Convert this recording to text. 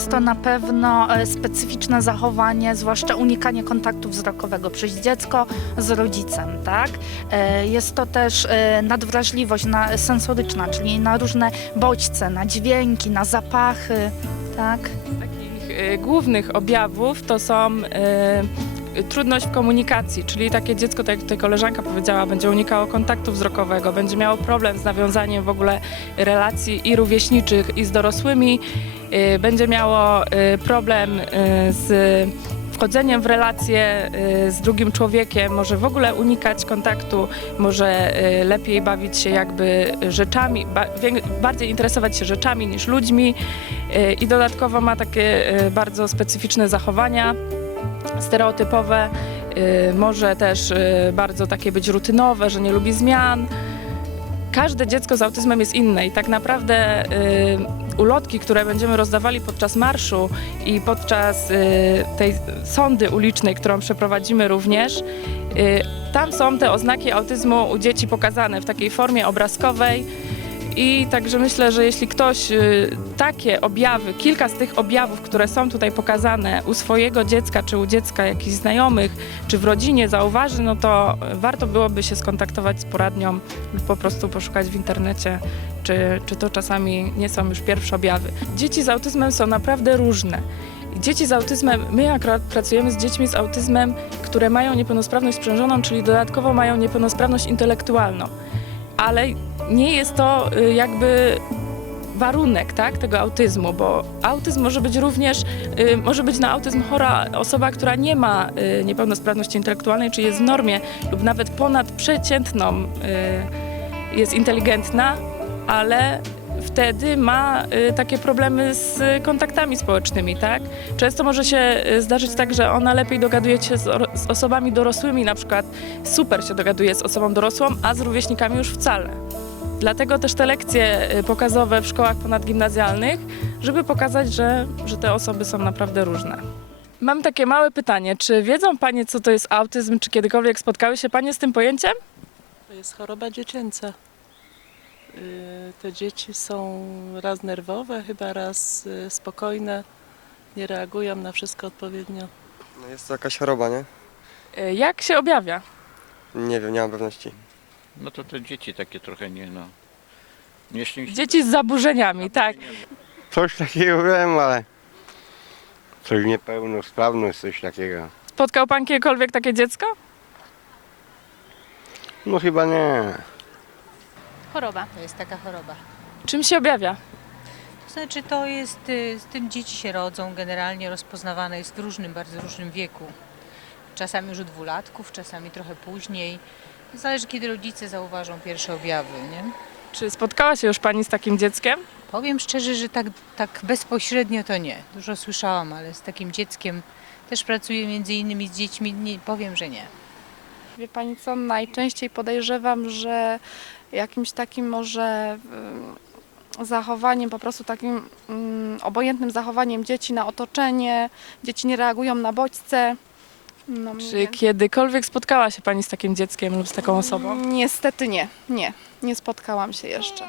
jest to na pewno e, specyficzne zachowanie, zwłaszcza unikanie kontaktu wzrokowego przez dziecko z rodzicem, tak? E, Jest to też e, nadwrażliwość na, sensoryczna, czyli na różne bodźce, na dźwięki, na zapachy, tak? Takich głównych objawów to są trudność w komunikacji, czyli takie dziecko, tak jak tutaj koleżanka powiedziała, będzie unikało kontaktu wzrokowego, będzie miało problem z nawiązaniem w ogóle relacji i rówieśniczych, i z dorosłymi, y, będzie miało y, problem y, z wchodzeniem w relacje z drugim człowiekiem, może w ogóle unikać kontaktu, może lepiej bawić się jakby rzeczami, bardziej interesować się rzeczami niż ludźmi i dodatkowo ma takie bardzo specyficzne zachowania stereotypowe, y, może też y, bardzo takie być rutynowe, że nie lubi zmian. Każde dziecko z autyzmem jest inne i tak naprawdę y, ulotki, które będziemy rozdawali podczas marszu i podczas tej sondy ulicznej, którą przeprowadzimy również, tam są te oznaki autyzmu u dzieci pokazane w takiej formie obrazkowej. I także myślę, że jeśli ktoś y, takie objawy, kilka z tych objawów, które są tutaj pokazane u swojego dziecka, czy u dziecka jakichś znajomych, czy w rodzinie zauważy, no to warto byłoby się skontaktować z poradnią lub po prostu poszukać w internecie, czy, czy to czasami nie są już pierwsze objawy. Dzieci z autyzmem są naprawdę różne. Dzieci z autyzmem, my akurat pracujemy z dziećmi z autyzmem, które mają niepełnosprawność sprzężoną, czyli dodatkowo mają niepełnosprawność intelektualną. Ale nie jest to y, jakby warunek tak, tego autyzmmu, bo autyzm może być również, y, może być na autyzm chora osoba, która nie ma y, niepełnosprawności intelektualnej, czy jest w normie lub nawet ponad przeciętną jest inteligentna, ale wtedy ma takie problemy z kontaktami społecznymi, tak? Często może się zdarzyć tak, że ona lepiej dogaduje się z osobami dorosłymi, na przykład super się dogaduje z osobą dorosłą, a z rówieśnikami już wcale. Dlatego też te lekcje y, pokazowe w szkołach ponadgimnazjalnych, żeby pokazać, że, że te osoby są naprawdę różne. Mam takie małe pytanie. Czy wiedzą Panie, co to jest autyzm? Czy kiedykolwiek spotkały się Panie z tym pojęciem? To jest choroba dziecięca. Y, Te dzieci są raz nerwowe, chyba raz y, spokojne, nie reagują na wszystko odpowiednio. No jest to jakaś choroba, nie? Jak się objawia? Nie wiem, nie mam pewności. No to te dzieci takie trochę nie no. Nieszczęśliwe. Dzieci z zaburzeniami, tak. Coś takiego wiem, ale coś niepełnosprawność, coś takiego. Spotkał Pan kiedykolwiek takie dziecko? No chyba nie. Choroba. To jest taka choroba. Czym się objawia? To znaczy to jest, y, z tym dzieci się rodzą, generalnie rozpoznawane jest w różnym, bardzo różnym wieku. Czasami już u dwulatków, czasami trochę później. Zależy kiedy rodzice zauważą pierwsze objawy, nie? Czy spotkała się już Pani z takim dzieckiem? Powiem szczerze, że tak, tak bezpośrednio to nie. Dużo słyszałam, ale z takim dzieckiem też pracuję między innymi z dziećmi, nie, powiem, że nie. Wie pani co, najczęściej podejrzewam, że jakimś takim może ym, zachowaniem, po prostu takim ym, obojętnym zachowaniem dzieci na otoczenie, dzieci nie reagują na bodźce. No, Czy nie. kiedykolwiek spotkała się Pani z takim dzieckiem lub z taką osobą? Niestety nie, nie, nie spotkałam się jeszcze.